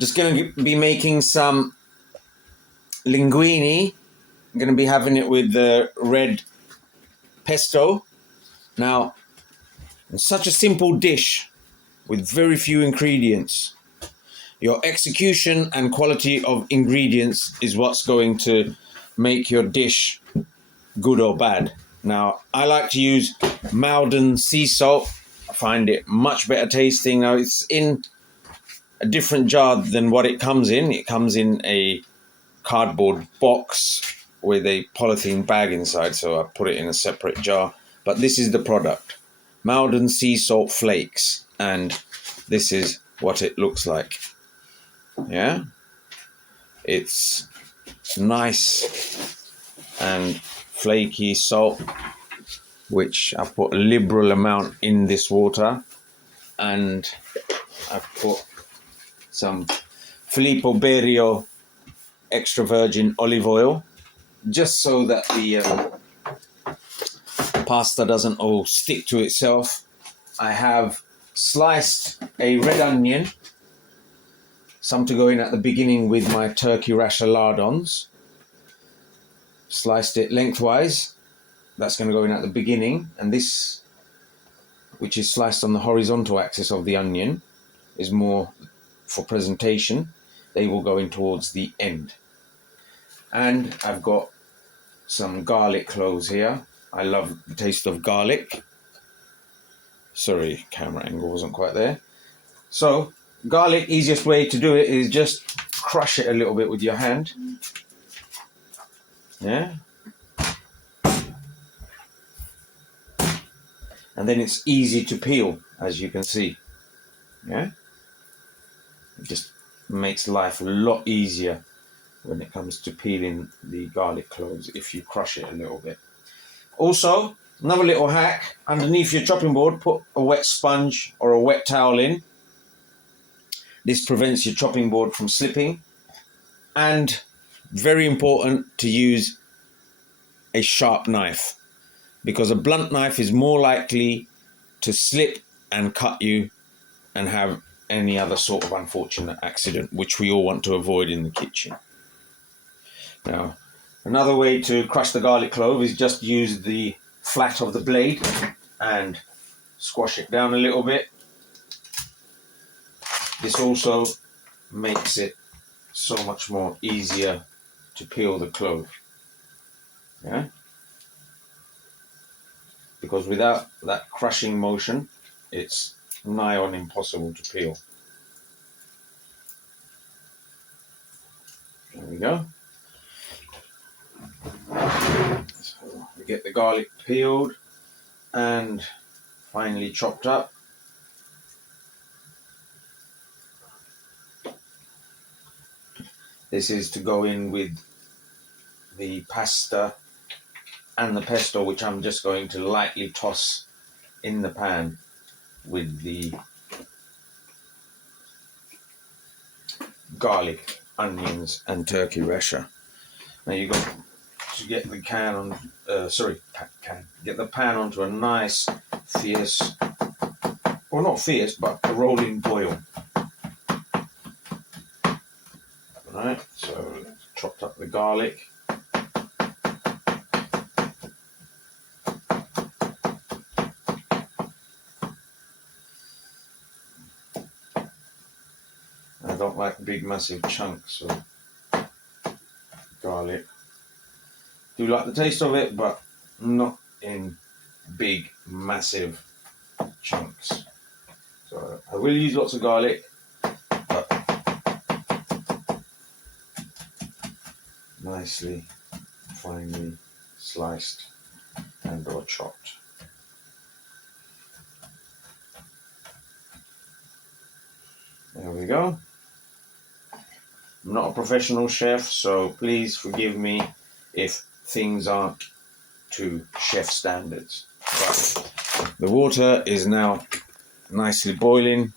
Just going to be making some linguine. I'm going to be having it with the red pesto. Now, it's such a simple dish with very few ingredients. Your execution and quality of ingredients is what's going to make your dish good or bad. Now, I like to use M.A.D sea salt. I find it much better tasting. Now, it's in a different jar than what it comes in. It comes in a cardboard box with a polythene bag inside, so I put it in a separate jar. But this is the product, M.A.D sea salt flakes, and this is what it looks like. Yeah, it's nice and flaky salt, which I put a liberal amount in this water, and I've put some Filippo Berio extra virgin olive oil, just so that the pasta doesn't all stick to itself. I have sliced a red onion, some to go in at the beginning with my turkey rasher lardons. Sliced it lengthwise. That's going to go in at the beginning, and this, which is sliced on the horizontal axis of the onion, is more for presentation. They will go in towards the end. And I've got some garlic cloves here. I love the taste of garlic. Sorry, camera angle wasn't quite there. So, garlic, easiest way to do it is just crush it a little bit with your hand. Yeah. And then it's easy to peel, as you can see. Yeah. It just makes life a lot easier when it comes to peeling the garlic cloves if you crush it a little bit. Also, another little hack, underneath your chopping board, put a wet sponge or a wet towel in. This prevents your chopping board from slipping. And very important to use a sharp knife, because a blunt knife is more likely to slip and cut you and have any other sort of unfortunate accident, which we all want to avoid in the kitchen. Now, another way to crush the garlic clove is just use the flat of the blade and squash it down a little bit. This also makes it so much more easier to peel the clove. Yeah? Because without that crushing motion, it's nigh on impossible to peel. There we go. So we get the garlic peeled and finely chopped up. This is to go in with the pasta and the pesto, which I'm just going to lightly toss in the pan with the garlic, onions and turkey rasher. Now you've got to get the can on, get the pan onto a nice fierce, well not fierce, but a rolling boil. Right, so chopped up the garlic. I don't like big massive chunks of garlic. Do like the taste of it, but not in big massive chunks. So I will use lots of garlic, but nicely finely sliced and or chopped. There we go. I'm not a professional chef, so please forgive me if things aren't to chef standards. But the water is now nicely boiling.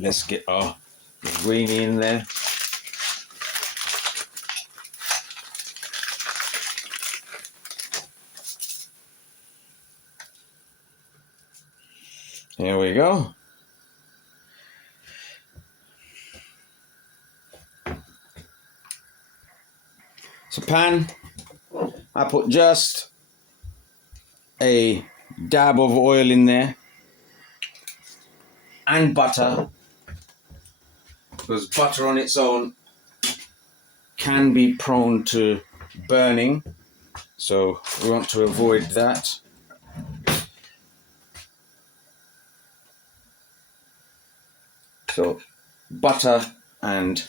Let's get our linguine in there. Here we go. So pan, I put just a dab of oil in there and butter, because butter on its own can be prone to burning, so we want to avoid that. So butter and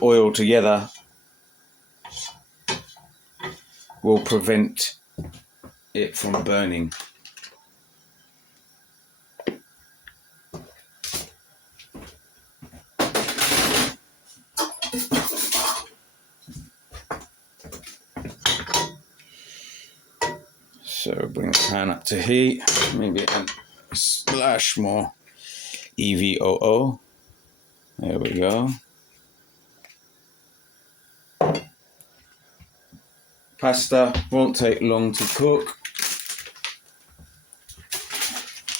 oil together will prevent it from burning. So bring the pan up to heat, maybe a splash more EVOO. There we go. Pasta won't take long to cook.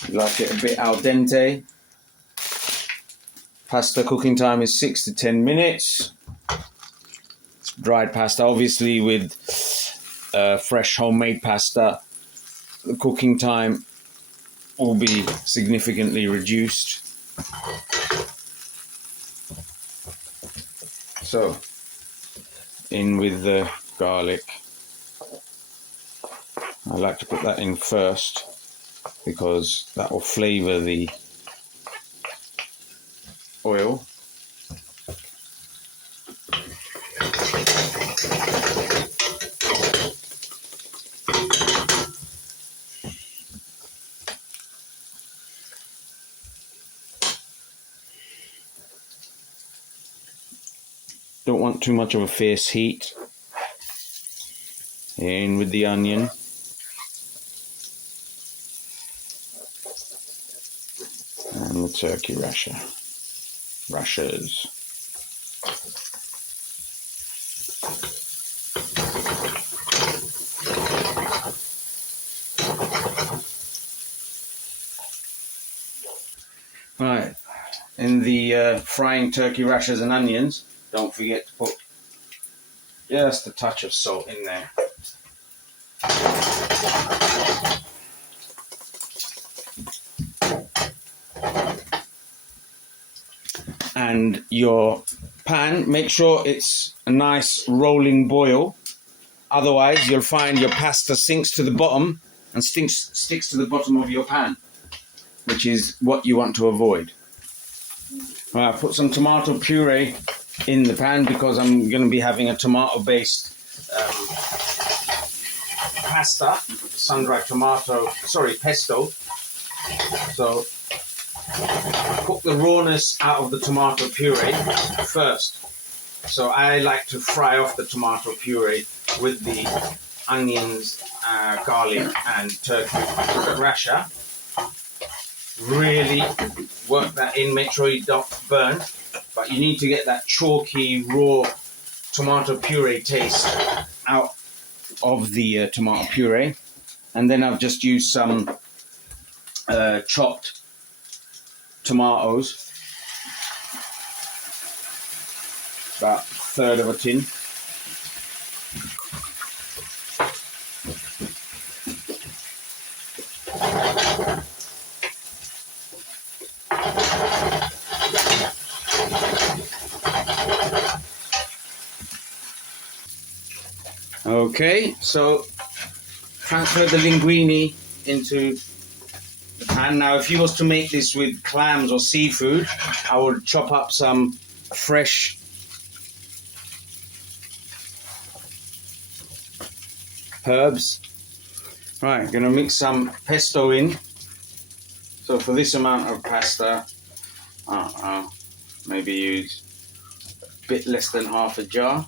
You like it a bit al dente. Pasta cooking time is 6 to 10 minutes. Dried pasta, obviously with fresh homemade pasta, the cooking time will be significantly reduced. So, in with the garlic. I like to put that in first because that will flavour the oil. Don't want too much of a fierce heat. In with the onion. And the turkey rashers. Right, in the frying turkey rashers and onions, don't forget to put just a touch of salt in there. And your pan, make sure it's a nice rolling boil. Otherwise, you'll find your pasta sinks to the bottom and sticks to the bottom of your pan, which is what you want to avoid. I put some tomato puree in the pan because I'm going to be having a tomato-based pasta, sun-dried pesto. So cook the rawness out of the tomato puree first. So I like to fry off the tomato puree with the onions, garlic and turkey rasher. Really work that in, make sure you don't burn, but you need to get that chalky raw tomato puree taste out of the tomato puree. And then I've just used some chopped tomatoes, about a third of a tin. Okay, so transfer the linguine into the pan. Now, if you was to make this with clams or seafood, I would chop up some fresh herbs. Right, gonna mix some pesto in. So for this amount of pasta, maybe use a bit less than half a jar.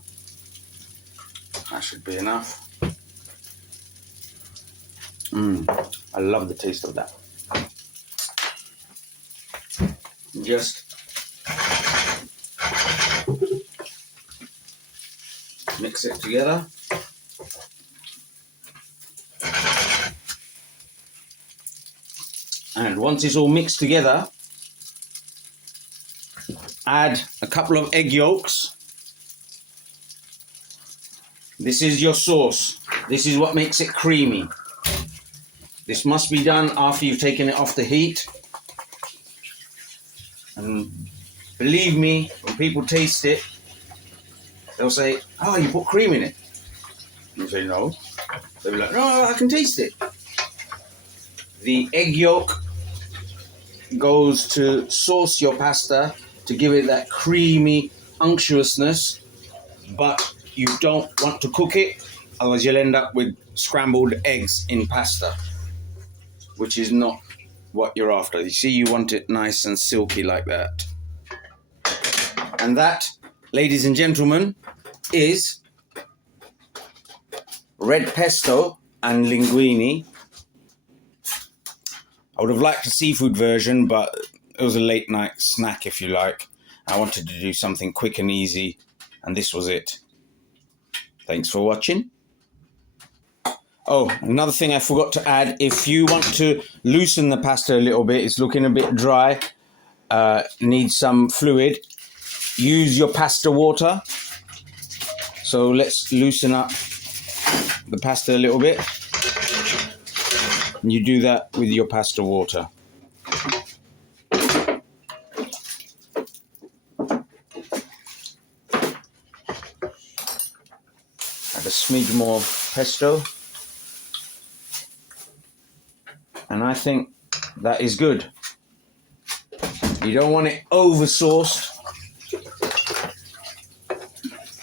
That should be enough. I love the taste of that. Just mix it together. And once it's all mixed together, add a couple of egg yolks. This is your sauce. This is what makes it creamy. This must be done after you've taken it off the heat. And believe me, when people taste it, they'll say, "Oh, you put cream in it." You say, "No." They'll be like, "No, I can taste it." The egg yolk goes to sauce your pasta to give it that creamy unctuousness, but you don't want to cook it, otherwise you'll end up with scrambled eggs in pasta, which is not what you're after. You see, you want it nice and silky like that. And that, ladies and gentlemen, is red pesto and linguine. I would have liked a seafood version, but it was a late night snack, if you like. I wanted to do something quick and easy, and this was it. Thanks for watching. Oh, another thing I forgot to add, if you want to loosen the pasta a little bit, it's looking a bit dry, needs some fluid, use your pasta water. So let's loosen up the pasta a little bit. And you do that with your pasta water. Add a smidge more pesto. And I think that is good. You don't want it over sauced.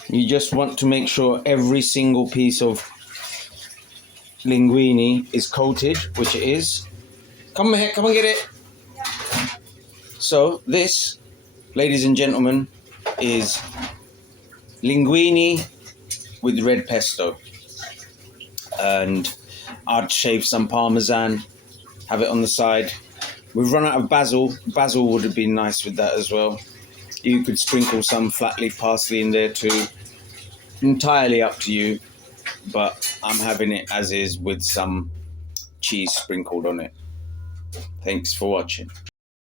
You just want to make sure every single piece of linguine is coated, which it is. Come here, come and get it. So this, ladies and gentlemen, is linguine with red pesto. And I'd shave some parmesan, have it on the side. We've run out of basil. Basil would have been nice with that as well. You could sprinkle some flat leaf parsley in there too. Entirely up to you, but I'm having it as is with some cheese sprinkled on it. Thanks for watching.